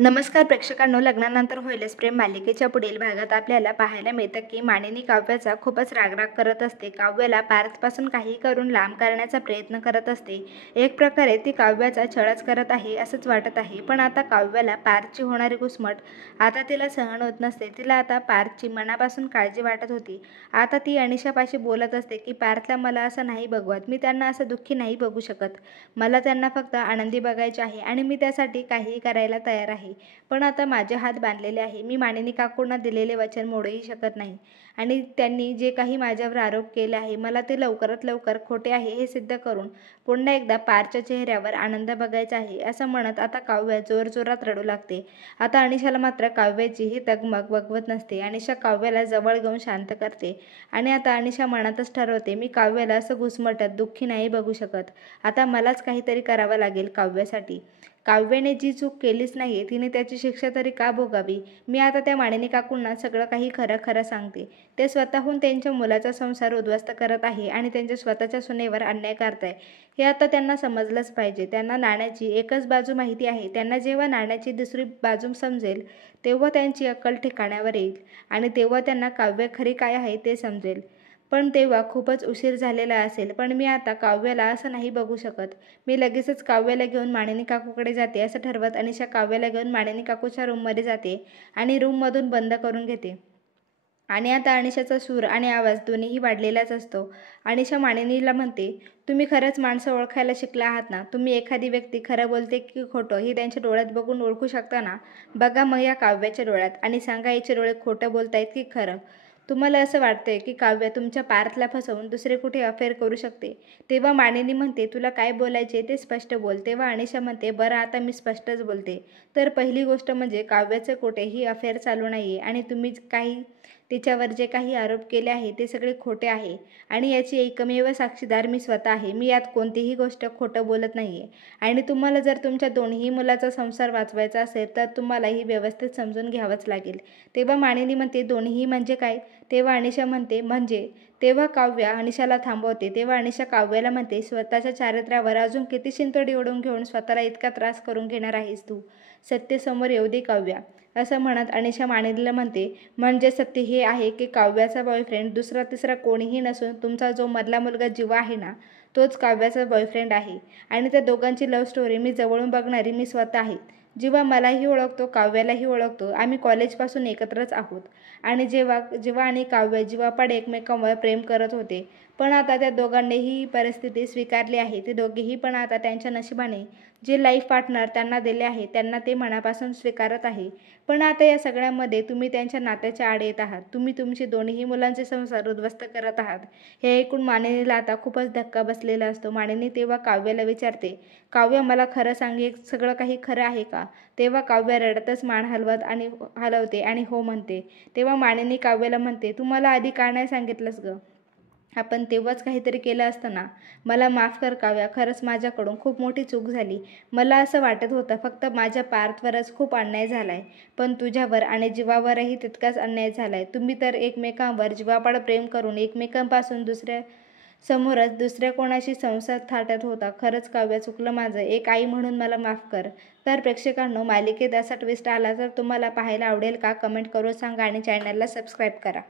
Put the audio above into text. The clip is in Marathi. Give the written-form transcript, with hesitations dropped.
नमस्कार प्रेक्षकांनो, लग्नानंतर होईलच प्रेम मालिकेच्या पुढील भागात आपल्याला पाहायला मिळतं की मानिनी काव्याचा खूपच रागराग करत असते. काव्याला पार्थपासून काही करून लांब करण्याचा प्रयत्न करत असते. एक प्रकारे ती काव्याचा छळच करत आहे असंच वाटत आहे. पण आता काव्याला पार्थची होणारी घुसमट आता तिला सहन होत नसते. तिला आता पार्थची मनापासून काळजी वाटत होती. आता ती अनिशापाशी बोलत असते की पार्थला मला असं नाही बघवत, मी त्यांना असं दुःखी नाही बघू शकत. मला त्यांना फक्त आनंदी बघायचे आहे आणि मी त्यासाठी काहीही करायला तयार आहे. पण आता माझे हात बांधलेले आहे. मी मानिनी काकूंना दिलेले वचन मोडूही शकत नाही आणि त्यांनी जे काही माझ्यावर आरोप केले आहे मला ते लवकरात लवकर खोटे आहे हे सिद्ध करून पुन्हा एकदा पारच्या चेहऱ्यावर आनंद बघायचा आहे असं म्हणत आता काव्य जोरजोरात रडू लागते. आता अनिशाला मात्र काव्याची ही तगमग बघवत नसते. अनिशा काव्याला जवळ घेऊन शांत करते आणि आता अनिशा मनातच ठरवते, मी काव्याला असं घुसमटत दुःखी नाही बघू शकत. आता मलाच काहीतरी करावं लागेल काव्यासाठी. काव्याने जी चूक केलीच नाही तिने त्याची शिक्षा तरी का भोगावी. मी आता त्या मानिनी काकूंना सगळं काही खरं खरं सांगते. ते स्वतःहून त्यांच्या मुलाचा संसार उद्ध्वस्त करत आहे आणि त्यांच्या स्वतःच्या सुनेवर अन्याय करताय हे आता त्यांना समजलंच पाहिजे. त्यांना नाण्याची एकच बाजू माहिती आहे. त्यांना जेव्हा नाण्याची दुसरी बाजू समजेल तेव्हा त्यांची अक्कल ठिकाण्यावर येईल आणि तेव्हा त्यांना काव्य खरी काय आहे ते समजेल. पण तेव्हा खूपच उशीर झालेला असेल. पण मी आता काव्याला असं नाही बघू शकत. मी लगेचच काव्याला घेऊन मानिनी काकूकडे जाते असं ठरवत अनिशा काव्याला घेऊन मानिनी काकूच्या रूममध्ये जाते आणि रूममधून बंद करून घेते. आणि आता अनिशाचा सूर आणि आवाज दोन्हीही वाढलेलाच असतो. अनिशा मानिनीला म्हणते, तुम्ही खरंच माणसं ओळखायला शिकला आहात ना. तुम्ही एखादी व्यक्ती खरं बोलते की खोटं ही त्यांच्या डोळ्यात बघून ओळखू शकता ना. बघा मग या काव्याच्या डोळ्यात आणि सांगा हिचे डोळे खोटं बोलतायत की खरं. तुम्हाला असं वाटतंय की काव्य तुमच्या पार्थला फसवून दुसरे कुठे अफेअर करू शकते. तेव्हा मानिनी म्हणते, तुला काय बोलायचे ते स्पष्ट बोल. तेव्हा अनिशा म्हणते, बरं आता मी स्पष्टच बोलते. तर पहिली गोष्ट म्हणजे काव्याचे कुठेही अफेअर चालू नाहीये आणि तुम्ही काही तिच्यावर जे काही आरोप केले आहे ते सगळे खोटे आहे आणि याची एकमेव साक्षीदार मी स्वतः आहे. मी यात कोणतीही गोष्ट खोटं बोलत नाहीये आणि तुम्हाला जर तुमच्या दोन्ही मुलाचा संसार वाचवायचा असेल तर तुम्हाला ही व्यवस्थित समजून घ्यावंच लागेल. तेव्हा मानिनी म्हणते, दोन्ही म्हणजे काय. तेव्हा अनिशा म्हणते, म्हणजे. तेव्हा काव्या अनिशाला थांबवते. तेव्हा अनिशा काव्याला म्हणते, स्वतःच्या चारित्र्यावर अजून किती शिंतोडी ओढून घेऊन स्वतःला इतका त्रास करून घेणार आहेस तू. सत्य समोर येऊ दे काव्या. असं म्हणत अनिशा मानिनीला म्हणते, म्हणजे सत्य हे आहे की काव्याचा बॉयफ्रेंड दुसरा तिसरा कोणीही नसून तुमचा जो मधला मुलगा जीवा आहे ना तोच काव्याचा बॉयफ्रेंड आहे आणि त्या दोघांची लव्ह स्टोरी मी जवळून बघणारी मी स्वतः आहे. जीवा मलाही ओळखतो, काव्यालाही ओळखतो. आम्ही कॉलेजपासून एकत्रच आहोत आणि जीवा आणि काव्य जीवापाड एकमेकांवर प्रेम करत होते. पण आता त्या दोघांनीही ही परिस्थिती स्वीकारली आहे. ते दोघेही पण आता त्यांच्या नशिबाने जे लाईफ पार्टनर त्यांना दिले आहे त्यांना ते मनापासून स्वीकारत आहे. पण आता या सगळ्यामध्ये तुम्ही त्यांच्या नात्याच्या आड येत आहात. तुम्ही तुमची दोन्ही मुलांचे संसार उद्ध्वस्त करत आहात. हे ऐकून मानिनीला आता खूपच धक्का बसलेला असतो. मानिनी तेव्हा काव्याला विचारते, काव्य मला खरं सांग, हे सगळं काही खरं आहे का. तेव्हा काव्य रडतच मान हलवते आणि हो म्हणते. तेव्हा मानिनी काव्याला म्हणते, तू मला आधी का नाही सांगितलंस ग. आपण तेव्हाच काहीतरी केलं असतं ना. मला माफ कर काव्या, खरंच माझ्याकडून खूप मोठी चूक झाली. मला असं वाटत होतं फक्त माझ्या पार्थवरच खूप अन्याय झालाय, पण तुझ्यावर आणि जीवावरही तितकाच अन्याय झालाय. तुम्ही तर एकमेकांवर जीवापाड प्रेम करून एकमेकांपासून समोरच दुसऱ्या कोणाशी संसार थाटत होता. खरंच काव्य चुकलं माझं. एक आई म्हणून मला माफ कर. तर प्रेक्षकांनो, मालिकेत असा ट्विस्ट आला तर तुम्हाला पाहायला आवडेल का. कमेंट करून सांगा आणि चॅनलला सबस्क्राईब करा.